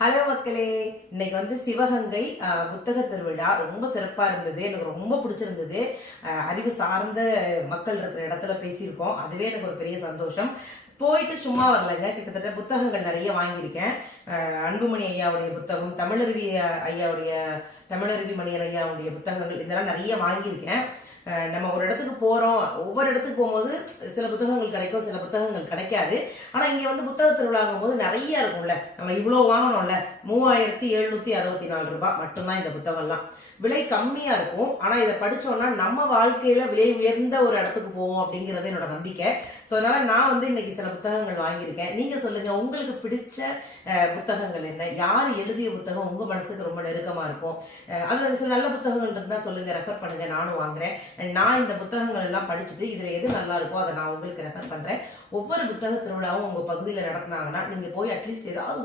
Hello மக்களே, இன்னைக்கு சிவகங்கை புத்தக திருவிழா ரொம்ப சிறப்பா இருந்தது. எனக்கு ரொம்ப பிடிச்சிருந்தது. அறிவு சார்ந்த மக்கள் இருக்கிற இடத்துல பேசியிருக்கோம். அதுவே எனக்கு ஒரு பெரிய சந்தோஷம். போயிட்டு சும்மா வரலங்க, கிட்டத்தட்ட புத்தகங்கள் நிறைய வாங்கியிருக்கேன். அன்புமணி ஐயாவுடைய புத்தகம், தமிழருவி மணியன் ஐயாவுடைய புத்தகங்கள் இதெல்லாம் நிறைய வாங்கியிருக்கேன். நம்ம ஒரு இடத்துக்கு போறோம், ஒவ்வொரு இடத்துக்கு போகும்போது சில புத்தகங்கள் கிடைக்கும், சில புத்தகங்கள் கிடைக்காது. ஆனா இங்க புத்தக திருவிழாங்கும் போது நிறைய இருக்கும்ல. நம்ம இவ்வளோ வாங்கணும்ல, 3764 ரூபாய் மட்டும்தான் இந்த புத்தகம்லாம். விலை கம்மியா இருக்கும். ஆனா இதை படிச்சோம்னா நம்ம வாழ்க்கையில விலை உயர்ந்த ஒரு இடத்துக்கு போவோம் அப்படிங்கிறது என்னோட நம்பிக்கை. ஸோ அதனால நான் இன்னைக்கு சில புத்தகங்கள் வாங்கியிருக்கேன். நீங்க சொல்லுங்க, உங்களுக்கு பிடிச்ச புத்தகங்கள் என்ன? யார் எழுதிய புத்தகம் உங்க மனசுக்கு ரொம்ப நெருக்கமா இருக்கும்? அதுல சில நல்ல புத்தகங்கள் இருந்தா சொல்லுங்க, ரெஃபர் பண்ணுங்க, நானும் வாங்குறேன். நான் இந்த புத்தகங்கள் எல்லாம் படிச்சுட்டு இதுல எது நல்லா இருக்கோ அதை நான் உங்களுக்கு ரெஃபர் பண்றேன். ஒவ்வொரு புத்தக திருவிழாவும் உங்க பகுதியில் நடத்தினாங்கன்னா நீங்க போய் அட்லீஸ்ட் ஏதாவது